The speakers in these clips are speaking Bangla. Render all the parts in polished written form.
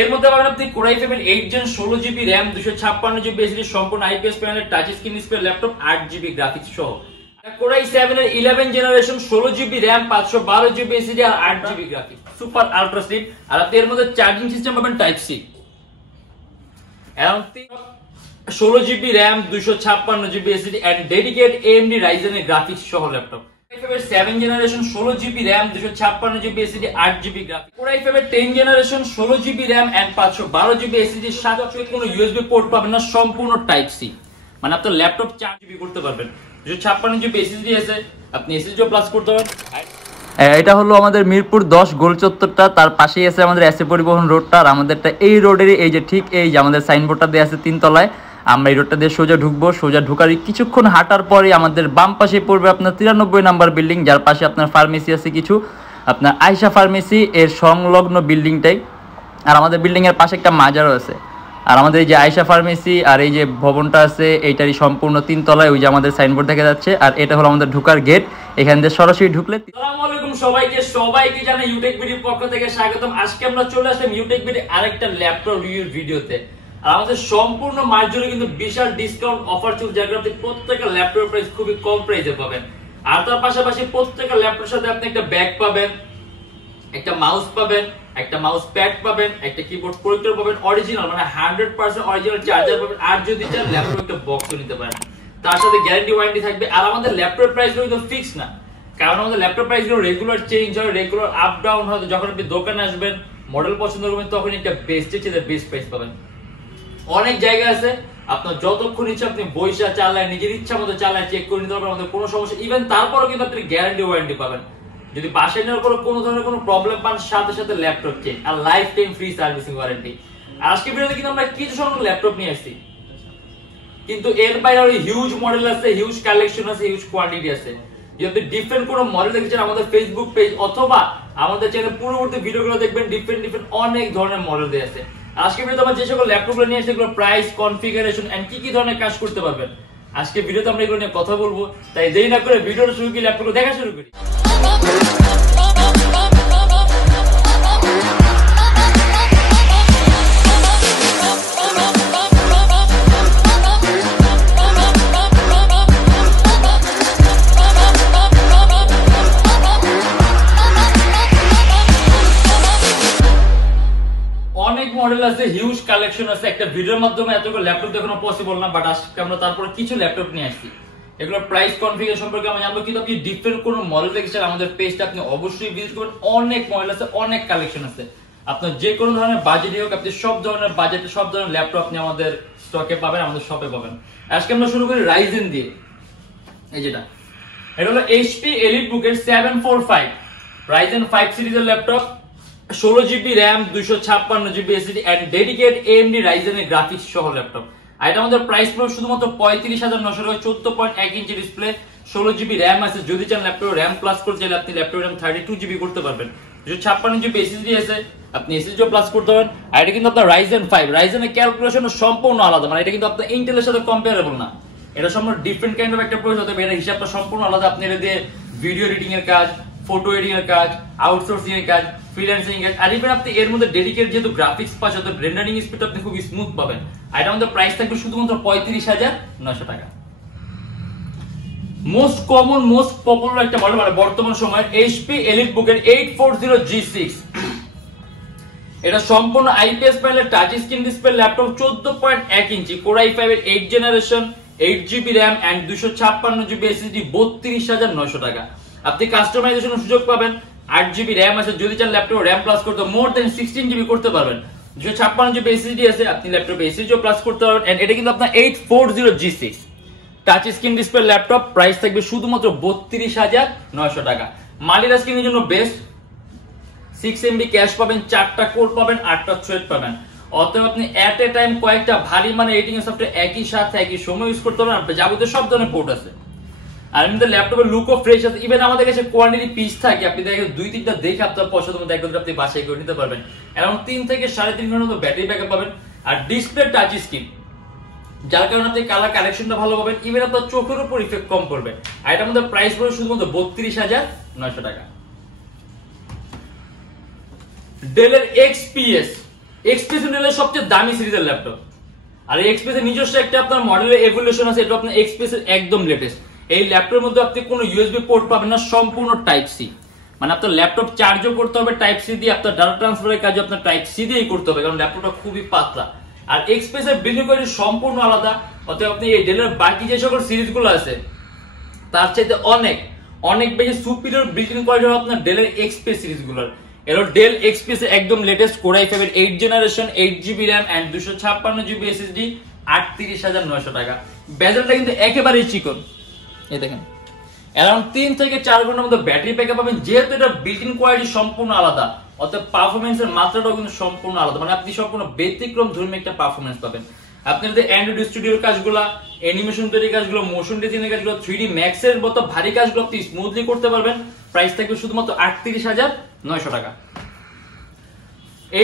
এর মধ্যে পাবেন আপনি core i 8 gen 16 GB RAM 256 GB SSD সম্পূর্ণ আইপিএস প্যানেলের touch screen display laptop 8 GB graphics সহ। কোরাই 7 এর 11 generation 16 GB RAM 512 GB SSD আর 8 GB graphics super ultra slim. আর আপনি এর মধ্যে চার্জিং সিস্টেম পাবেন type C. Around 16 GB RAM 256 GB SSD and dedicated AMD Ryzen এর গ্রাফিক্স সহ laptop. Core i 7 generation 16 GB RAM 256 GB SSD 8 GB graphics. Core i 10 generation 16 GB RAM and 512 GB SSD সাথে কোনো ইউএসবি পোর্ট পাবেন না, সম্পূর্ণ টাইপ সি। মানে আপনার ল্যাপটপ 4 জিবি করতে পারবেন। 256 জিবি এসএসডি আছে, আপনি এসএসডিও প্লাস করতে পারবেন। এটা হলো আমাদের মিরপুর 10 গোল চত্বরটা, তার পাশেই আছে আমাদের এসএ পরিবহন রোডটা। আর আমাদেরটা এই রোডেরই এই যে ঠিক এই যে আমাদের সাইনবোর্ডটা দেওয়া আছে 3 তলায়। আমরা এই রোডটা দিয়ে সোজা ঢুকবো, সোজা ঢুকার কিছুক্ষণ হাঁটার পরে আমাদের বাম পাশে পড়বে আপনার 93 নাম্বার বিল্ডিং, যার পাশে আপনার ফার্মেসি আছে কিছু, আপনার আয়শা ফার্মেসি এর সংলগ্ন বিল্ডিংটাই। আর আমাদের বিল্ডিং এর পাশে একটা মাজারও আছে। আর আমাদের এই যে আয়শা ফার্মেসি আর এই যে ভবনটা আছে এইটারই সম্পূর্ণ 3 তলায় ওই যে আমাদের সাইনবোর্ড দেখা যাচ্ছে। আর এটা হলো আমাদের ঢোকার গেট, এখান দিয়ে সরাসরি ঢুকলে। আসসালামু আলাইকুম সবাইকে জানাই ইউটেকবিডির পক্ষ থেকে স্বাগতম। আজকে আমরা চলে আসলাম ইউটেকবিডির আরেকটা ল্যাপটপ রিভিউ ভিডিওতে। আর আমাদের সম্পূর্ণ মাস জুড়ে কিন্তু বিশাল ডিসকাউন্ট অফার চলছে, যেগুলো আপনি প্রত্যেকটা ল্যাপটপ প্রাইস খুবই কম প্রাইসে পাবেন। আর তার পাশাপাশি প্রত্যেকটা ল্যাপটপের সাথে আপনি একটা ব্যাগ পাবেন, একটা মাউস পাবেন, একটা মাউস প্যাড পাবেন, একটা কিবোর্ড প্রোটেক্টর পাবেন অরিজিনাল, মানে 100% অরিজিনাল চার্জার পাবেন। আর যদি চান ল্যাপটপ একটা বক্সও নিতে পারেন, তার সাথে গ্যারান্টি ওয়ারেন্টি থাকবে। আর আমাদের ল্যাপটপ প্রাইসগুলো কিন্তু ফিক্স না, কারণ আমাদের ল্যাপটপ প্রাইসগুলো রেগুলার চেঞ্জ হয়, রেগুলার আপ ডাউন হয়। যখন আপনি দোকানে আসবেন মডেল পছন্দ করবেন তখন একটা বেস্টের চেয়ে বেস্ট প্রাইস পাবেন। অনেক জায়গা আছে, আপনার যতক্ষণ ইচ্ছা আপনি বইসা চালায় নিজের ইচ্ছা মতো চালায় চেক করে নিতে পারবেন, আমাদের কোনো সমস্যা। ইভেন তারপরেও কিন্তু আপনি গ্যারান্টি ওয়ারেন্টি পাবেন। যদি বাসায় নেওয়ার পর কোনো ধরনের কোনো প্রবলেম পান সাথে সাথে ল্যাপটপ চেক আর lifetime free servicing warranty. আজকে ভিডিওতে কিন্তু আমরা কিছু সংখ্যক ল্যাপটপ নিয়ে আসছি, কিন্তু এর বাইরে আরো হিউজ মডেল আছে, হিউজ কালেকশন আছে, হিউজ কোয়ান্টিটি আছে। যদি আপনি ডিফারেন্ট কোনো মডেল দেখতে চান আমাদের ফেসবুক পেজ অথবা আমাদের চ্যানেলে পূর্ববর্তী ভিডিওগুলো দেখবেন, ডিফারেন্ট অনেক ধরনের মডেল দিয়ে আছে। আজকে ভিডিওতে আমরা যে সকল ল্যাপটপগুলো নিয়ে আসছি এগুলো প্রাইস, কনফিগারেশন এন্ড কি কি ধরনের কাজ করতে পারবেন আজকে ভিডিওতে আমরা এগুলো নিয়ে কথা বলবো। তাই দেরি না করে ভিডিওটা শুরু করি, ল্যাপটপগুলো দেখা শুরু করি। অনেক মডেল আছে, হিউজ কালেকশন আছে। একটা ভিডিওর মাধ্যমে এতগুলো ল্যাপটপ দেখানো পসিবল না, বাট আজকে আমরা তারপরে কিছু ল্যাপটপ নিয়ে আসছি। এগুলো প্রাইস, কনফিগারেশন সম্পর্কে আমরা জানবো। কিন্তু আপনি ডিফারেন্ট কোনো মডেল দেখছেন আমাদের পেজটা আপনি অবশ্যই ভিজিট করবেন। অনেক মডেল আছে, অনেক কালেকশন আছে। আপনার যে কোনো ধরনের বাজেটই হোক, আপনি সব ধরনের বাজেটে সব ধরনের ল্যাপটপ আপনি আমাদের স্টকে পাবেন, আমাদের শপে পাবেন। আজকে আমরা শুরু করি রাইজেন দিয়ে। এই যেটা এটা হলো HP EliteBook এর 745 রাইজেন 5 সিরিজের laptop, 16 GB RAM 256 GB SSD and dedicated AMD Ryzen এর গ্রাফিক্স সহ ল্যাপটপ। আর এটা আমাদের প্রাইস পড়বে শুধুমাত্র 35,900 টাকা। 14.1 ইঞ্চি ডিসপ্লে, 16 জিবি র্যাম আছে। যদি চান ল্যাপটপ র্যাম প্লাস করতে চাইলে আপনি ল্যাপটপ র্যাম 32 জিবি করতে পারবেন। 256 জিবি এসএসডি আছে, আপনি এসএসডিও প্লাস করতে পারবেন। আর এটা কিন্তু আপনার Ryzen 5, Ryzen এর ক্যালকুলেশন সম্পূর্ণ আলাদা, মানে এটা কিন্তু আপনার ইন্টেলের সাথে কম্পারেবল না। এটা সম্পূর্ণ ডিফারেন্ট কাইন্ড অফ একটা প্রসেস হতে পারে, এটা হিসাবটা সম্পূর্ণ আলাদা। আপনি এটা দিয়ে ভিডিও এডিটিং এর কাজ, ফটো এডিটিং এর কাজ, আউটসোর্সিং এর কাজ, ফ্রিল্যান্সিং এর কাজ, আর ইভেন আপনি এর মধ্যে ডেডিকেট যেহেতু গ্রাফিক্স পাচ্ছেন তো রেন্ডারিং স্পিড আপনি খুব স্মুথ পাবেন। আর এটা আমাদের প্রাইস থাকবে শুধুমাত্র 35,900 টাকা। মোস্ট কমন, মোস্ট পপুলার একটা মডেল মানে বর্তমান সময়ের HP EliteBook এর 840G6। এটা সম্পূর্ণ আইপিএস প্যানেলের touch screen display laptop, 14.1 inch, core i 5 এর 8 generation, 8 GB RAM and 256 GB SSD, 32,900 টাকা। আপনি কাস্টমাইজেশনের সুযোগ পাবেন। 8 জিবি র্যাম আছে, যদি চান ল্যাপটপ র্যাম প্লাস করতে মোর দেন 16 জিবি করতে পারবেন। 256 জিবি এসএসডি আছে, আপনি ল্যাপটপে এসএসডিও প্লাস করতে পারবেন। এন্ড এটা কিন্তু আপনার 840G6 touch screen display laptop, price থাকবে শুধুমাত্র 32,900 টাকা। মাল্টিটাস্কিং স্ক্রিনের জন্য বেস্ট, 6 MB ক্যাশ পাবেন, 4টা কোর পাবেন, 8টা থ্রেড পাবেন। অতএব আপনি এট এ টাইম কয়েকটা ভারী মানে এডিটিং সফটওয়্যার একই সাথে একই সময় ইউজ করতে পারবেন। আপনার যাবতীয় সব ধরনের পোর্ট আছে। আর এমনিতে ল্যাপটপের লুকও ফ্রেশ আছে। ইভেন আমাদের কাছে কোয়ান্টিটি পিস থাকে, আপনি দেখেন 2-3টা দেখে আপনার পছন্দ মতো একদম আপনি বাসায় করে নিতে পারবেন। অ্যারাউন্ড 3 থেকে 3.5 ঘন্টার মতো ব্যাটারি ব্যাকআপ পাবেন। আর ডিসপ্লে টাচ স্ক্রিন, যার কারণে আপনি কালার কালেকশনটা ভালো পাবেন। ইভেন আপনার চোখের উপর ইফেক্ট কম করবে। আর এটা আমাদের প্রাইস পড়বে শুধুমাত্র 32,900 টাকা। ডেলের XPS এক্সপ্রেস ডেলের সবচেয়ে দামি সিরিজের ল্যাপটপ। আর এই এক্সপ্রেসের নিজস্ব একটা আপনার মডেলের এভলিউশন আছে, এটা আপনার এক্সপ্রেসের একদম লেটেস্ট। এই ল্যাপটপের মধ্যে আপনি কোনো ইউএসবি পোর্ট পাবেন না, সম্পূর্ণ টাইপ সি। মানে আপনার ল্যাপটপ চার্জও করতে হবে টাইপ সি দিয়ে, আপনার ডাটা ট্রান্সফারের কাজ আপনার টাইপ সি দিয়েই করতে হবে, কারণ ল্যাপটপটা খুবই পাতলা। আর এক্সপ্রেসের বিল্ডিং কোয়ালিটি সম্পূর্ণ আলাদা, অতএব আপনি এই ডেলের বাকি যে সকল সিরিজগুলো আছে তার চাইতে অনেক অনেক বেশি সুপিরিয়র বিল্ডিং কোয়ালিটি হবে আপনার ডেলের এক্সপ্রেস সিরিজগুলোর। এর ডেল এক্সপ্রেস একদম লেটেস্ট কোর i5 এর 8 generation 8GB RAM and 256GB SSD ৩৮৯০০ টাকা। বেজেলটা কিন্তু একেবারেই চিকন, এই দেখেন। অ্যারাউন্ড 3 থেকে 4 ঘন্টার মতো ব্যাটারি ব্যাকআপ পাবেন। যেহেতু এটা বিল্ট ইন কোয়ালিটি সম্পূর্ণ আলাদা, অর্থাৎ পারফরম্যান্সের মাত্রাটাও কিন্তু সম্পূর্ণ আলাদা, মানে আপনি সম্পূর্ণ ব্যতিক্রম ধর্মী একটা পারফরম্যান্স পাবেন। আপনি যদি অ্যান্ড্রয়েড স্টুডিওর কাজগুলো, অ্যানিমেশন তৈরির কাজগুলো, মোশন ডিজাইনের কাজগুলো, 3D Max এর মতো ভারী কাজগুলো আপনি স্মুথলি করতে পারবেন। প্রাইস থাকবে শুধুমাত্র ৩৮৯০০ টাকা।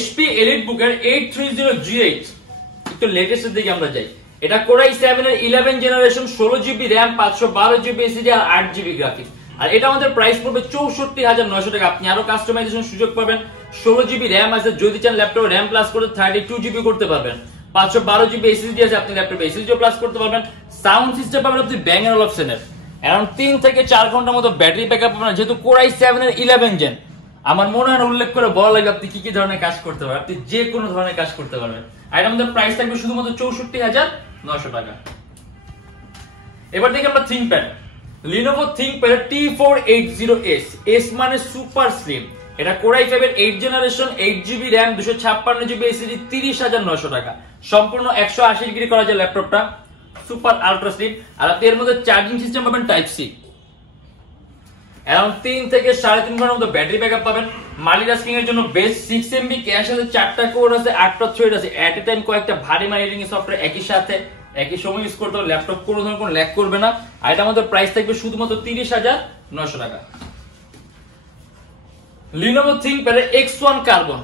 HP EliteBook এর 830G8 একটু লেটেস্টের দিকে আমরা যাই। এটা কোর i7 এর 11 generation 16GB RAM 512GB SSD আর 8GB গ্রাফিক্স। আর এটা আমাদের প্রাইস পড়বে ৬৪৯০০ টাকা। আপনি আরো কাস্টমাইজেশন সুযোগ পাবেন। 16GB RAM আছে, যদি চান ল্যাপটপে RAM প্লাস করে 32GB করতে পারবেন। 512GB SSD আছে, আপনি ল্যাপটপে SSD প্লাস করতে পারবেন। সাউন্ড সিস্টেম পাবেন আপনি Bang & Olufsen এর। অ্যারাউন্ড 3 থেকে 4 ঘন্টার মতো ব্যাটারি ব্যাকআপ পাবেন। যেহেতু কোর i7 এর 11 জেন, আমার মনে হয় উল্লেখ করে বলা লাগবে আপনি কি কি ধরনের কাজ করতে পারবেন। আপনি যে কোনো ধরনের কাজ করতে পারবেন। আর এটা আমাদের প্রাইস থাকবে শুধুমাত্র ৬৪৯০০ টাকা। এবার দেখি আমরা ThinkPad. Lenovo ThinkPad T480S, S মানে সুপার স্লিম। এটা কোর i5 এর 8 generation 8GB RAM 256GB SSD ৩০৯০০ টাকা। সম্পূর্ণ 180 ডিগ্রি করা যায় ল্যাপটপটা, সুপার আলট্রা স্লিম। আর আপনি এর মধ্যে চার্জিং সিস্টেম পাবেন টাইপ সি। অ্যারাউন্ড 3 থেকে 3.5 ঘন্টার মতো ব্যাটারি ব্যাকআপ পাবেন। মাল্টিটাস্কিং এর জন্য বেস্ট 6MB ক্যাশ আছে, 4টা কোর আছে, 8টা থ্রেড আছে। এট এ টাইম কয়েকটা ভারী মাইনিং সফটওয়্যার একই সাথে একই সময় ইউজ করতে হবে, ল্যাপটপ কোনো ধরনের কোনো ল্যাগ করবে না। আর এটা আমাদের প্রাইস থাকবে শুধুমাত্র ৩০৯০০ টাকা। Lenovo ThinkPad X1 carbon.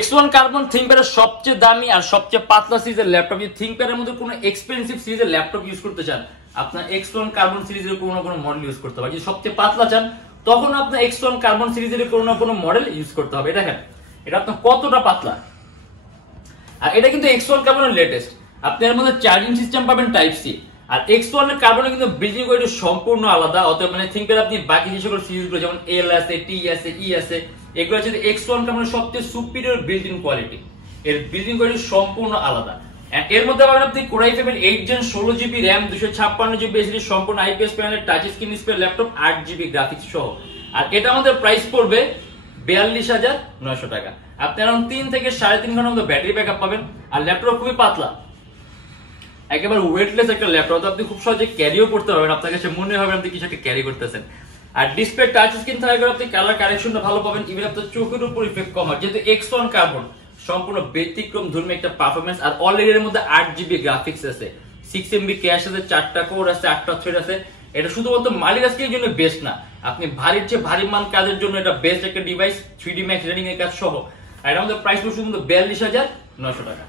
X1 carbon ThinkPad এর সবচেয়ে দামি আর সবচেয়ে পাতলা সিরিজের ল্যাপটপ। যদি ThinkPad এর মধ্যে কোনো এক্সপেন্সিভ সিরিজের ল্যাপটপ ইউজ করতে চান, আপনার X1 কার্বন সিরিজের কোনো না কোনো মডেল ইউজ করতে হবে। যদি সবচেয়ে পাতলা চান, তখন আপনার X1 কার্বন সিরিজের কোনো না কোনো মডেল ইউজ করতে হবে। দেখেন এটা আপনার কতটা পাতলা। আর এটা কিন্তু X1 কার্বনের লেটেস্ট। আপনি এর মধ্যে চার্জিং সিস্টেম পাবেন টাইপ সি। আর X1 এর কার্বনে কিন্তু বিল্ডিং কোয়ালিটি সম্পূর্ণ আলাদা, অতএব মানে ThinkPad আপনি বাকি যে সকল সিরিজগুলো যেমন L আছে, T আছে, E আছে, এগুলো হচ্ছে X1 কার্বনের সবচেয়ে সুপিরিয়র বিল্ডিং কোয়ালিটি। এর বিল্ডিং কোয়ালিটি সম্পূর্ণ আলাদা। এর মধ্যে আবার আপনি কোর i5 এর 8 gen 16GB RAM 256GB SSD সম্পূর্ণ IPS প্যানেলের touch screen display laptop 8GB graphics সহ। আর এটা আমাদের প্রাইস পড়বে ৪২৯০০ টাকা। আপনি আরাউন্ড 3 থেকে 3.5 ঘন্টার মতো ব্যাটারি ব্যাকআপ পাবেন। আর ল্যাপটপ খুবই পাতলা, একেবারে ওয়েটলেস একটা ল্যাপটপ, আপনি খুব সহজে ক্যারিও করতে পারবেন। আপনার কাছে মনে হবে আপনি কিছু একটা ক্যারি করতেছেন। আর ডিসপ্লে টাচ স্ক্রিন থাকার আপনি কালার কারেকশনটা ভালো পাবেন, ইভেন আপনার চোখের উপর ইফেক্ট কম হয়। যেহেতু X1 কার্বন সম্পূর্ণ ব্যতিক্রম ধর্মী একটা পারফরম্যান্স। আর অলরেডি এর মধ্যে 8GB গ্রাফিক্স আছে, 6MB ক্যাশ আছে, 4টা কোর আছে, 8টা থ্রেড আছে। এটা শুধুমাত্র মাল্টিটাস্কিং এর জন্য বেস্ট না, আপনি ভারীর চেয়ে ভারী মান কাজের জন্য এটা বেস্ট একটা ডিভাইস, 3D Max রেডিং এর কাজ সহ। আর এটা আমাদের প্রাইস পড়বে শুধুমাত্র ৪২৯০০ টাকা।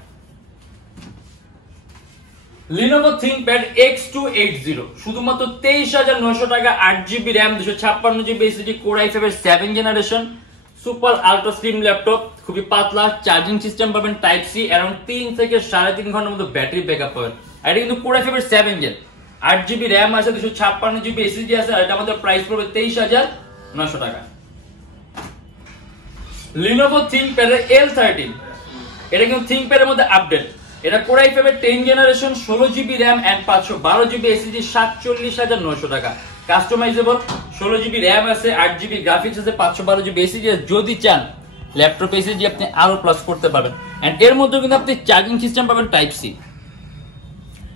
Lenovo ThinkPad X280 শুধুমাত্র ২৩৯০০ টাকা। 8GB RAM 256GB SSD core i5 এর 7 generation super ultra slim laptop, খুবই পাতলা। চার্জিং সিস্টেম পাবেন টাইপ সি। অ্যারাউন্ড 3 থেকে 3.5 ঘন্টার মতো ব্যাটারি ব্যাকআপ পাবেন। আর এটা কিন্তু কোর i5 এর 7 জেন, 8GB RAM আছে, 256GB SSD আছে। আর এটা আমাদের প্রাইস পড়বে ২৩৯০০ টাকা। Lenovo ThinkPad এর L13, এটা কিন্তু ThinkPad এর মধ্যে আপডেট। এটা কোর i5 এর 10 generation 16GB RAM and 512GB SSD ৪৭৯০০ টাকা। কাস্টমাইজেবল, 16GB RAM আছে, 8GB গ্রাফিক্স আছে, 512GB SSD আছে। যদি চান ল্যাপটপ SSD আপনি আরো প্লাস করতে পারবেন। এন্ড এর মধ্যে কিন্তু আপনি চার্জিং সিস্টেম পাবেন টাইপ সি।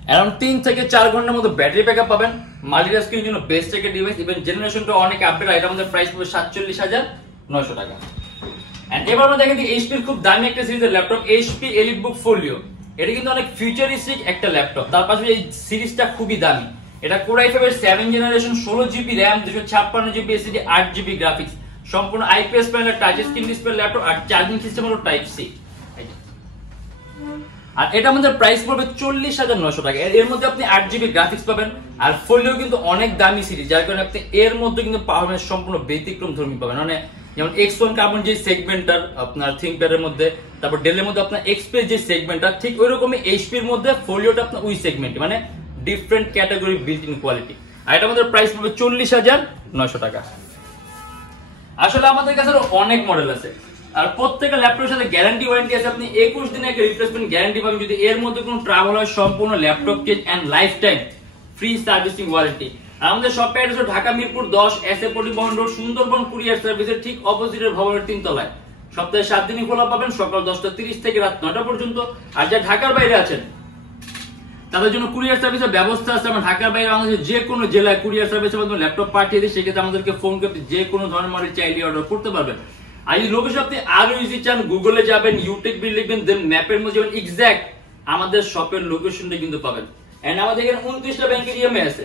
অ্যারাউন্ড 3 থেকে 4 ঘন্টার মতো ব্যাটারি ব্যাকআপ পাবেন। মাল্টিটাস্কিং এর জন্য বেস্ট একটা ডিভাইস, ইভেন জেনারেশনটা অনেক আপডেট। এটা আমাদের প্রাইস পড়বে ৪৭৯০০ টাকা। এন্ড এবার আমরা দেখেন HP এর খুব দামি একটা সিরিজের ল্যাপটপ, HP EliteBook Folio। এটা কিন্তু অনেক ফিউচারিস্টিক একটা ল্যাপটপ, তার পাশে এই সিরিজটা খুবই দামি। এটা কোর i5 এর 7 generation 16GB RAM 256GB SSD 8GB graphics সম্পূর্ণ IPS প্যানেলের টাচ স্ক্রিন ডিসপ্লে ল্যাপটপ। আর চার্জিং সিস্টেম হলো টাইপ সি। আর এটা আমাদের প্রাইস পড়বে ৪০৯০০ টাকা। এর মধ্যে আপনি 8GB গ্রাফিক্স পাবেন। আর ফোলিও কিন্তু অনেক দামি সিরিজ, যার কারণে আপনি এর মধ্যে কিন্তু পারফরম্যান্স সম্পূর্ণ ব্যতিক্রম ধর্মী পাবেন। মানে যেমন X1 কার্বন যে সেগমেন্টটার আপনার থিংকপ্যাডের মধ্যে, তারপর ডেলের মধ্যে আপনার এক্সপ্রেস যে সেগমেন্টটা, ঠিক ওইরকমই এইচপির মধ্যে ফোলিওটা আপনার ওই সেগমেন্ট, মানে different category built in quality. আর এটা আমাদের প্রাইস পড়বে 40,900 টাকা। আসলে আমাদের কাছে অনেক মডেল আছে, আর প্রত্যেকটা ল্যাপটপের সাথে গ্যারান্টি ওয়ারেন্টি আছে। আপনি 21 দিনের একটা রিপ্লেসমেন্ট গ্যারান্টি পাবেন। যদি এর মধ্যে কোনো ট্রাবল হয়, সম্পূর্ণ laptop change and lifetime free servicing warranty. আমাদের শপে অ্যাড্রেস হলো Dhaka Mirpur 10 SA Paribahan road, Sundarban courier সার্ভিসের ঠিক অপোজিটের ভবনের 3 তলায়। সপ্তাহে 7 দিনই খোলা পাবেন, সকাল 10:30 থেকে রাত 9টা পর্যন্ত। আর যারা ঢাকার বাইরে আছেন তাদের জন্য কুরিয়ার সার্ভিসের ব্যবস্থা আছে। আমরা ঢাকার বাইরে বাংলাদেশের যে কোনো জেলায় কুরিয়ার সার্ভিসের মাধ্যমে ল্যাপটপ পাঠিয়ে দিই। সেক্ষেত্রে আমাদেরকে ফোন করে যে কোনো ধরনের মডেল চাইলে অর্ডার করতে পারবেন। আর এই লোকেশন আপনি আরো ইজি চান, গুগলে যাবেন, ইউটিউব লিখবেন, দেন ম্যাপের মধ্যে যাবেন, এক্সাক্ট আমাদের শপের লোকেশনটা কিন্তু পাবেন। এন্ড আমাদের এখানে 29টা ব্যাংকের ইএমআই আছে।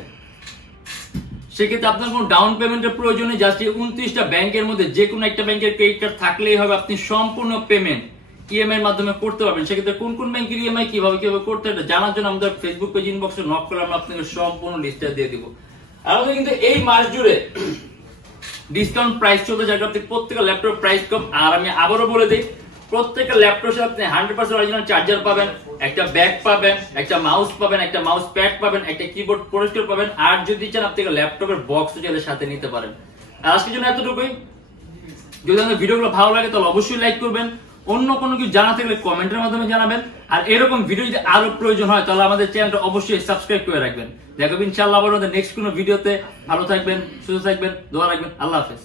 সেক্ষেত্রে আপনার কোনো ডাউন পেমেন্টের প্রয়োজন নেই। জাস্ট 29টা ব্যাংকের মধ্যে যে কোনো একটা ব্যাংকের ক্রেডিট কার্ড থাকলেই হবে, আপনি সম্পূর্ণ পেমেন্ট ইএমআই এর মাধ্যমে করতে পারবেন। সেক্ষেত্রে কোন কোন ব্যাংকের ইএমআই কিভাবে করতে হবে জানার জন্য আমাদের ফেসবুক পেজ ইনবক্সে নক করে আমরা আপনাকে সম্পূর্ণ লিস্টটা দিয়ে দিব। আর আমাদের কিন্তু এই মাস জুড়ে ডিসকাউন্ট প্রাইস চলতে যাবে, আপনি প্রত্যেকটা ল্যাপটপ প্রাইস কম। আর আমি আবারও বলে দিই, প্রত্যেকটা ল্যাপটপে আপনি 100% অরিজিনাল চার্জার পাবেন, একটা ব্যাগ পাবেন, একটা মাউস পাবেন, একটা মাউস প্যাড পাবেন, একটা কিবোর্ড প্রোটেক্টর পাবেন। আর যদি চান আপনি ল্যাপটপের বক্সও চাইলে সাথে নিতে পারেন। আর আজকের জন্য এতটুকুই। যদি আপনাদের ভিডিওগুলো ভালো লাগে তাহলে অবশ্যই লাইক করবেন। অন্য কোনো কিছু জানা থাকলে কমেন্টের মাধ্যমে জানাবেন। আর এরকম ভিডিও যদি আরো প্রয়োজন হয় তাহলে আমাদের চ্যানেলটা অবশ্যই সাবস্ক্রাইব করে রাখবেন। দেখবেন ইনশাআল্লাহ আবার নেক্সট কোনো ভিডিওতে। ভালো থাকবেন, সুস্থ থাকবেন, দোয়া রাখবেন। আল্লাহ হাফেজ।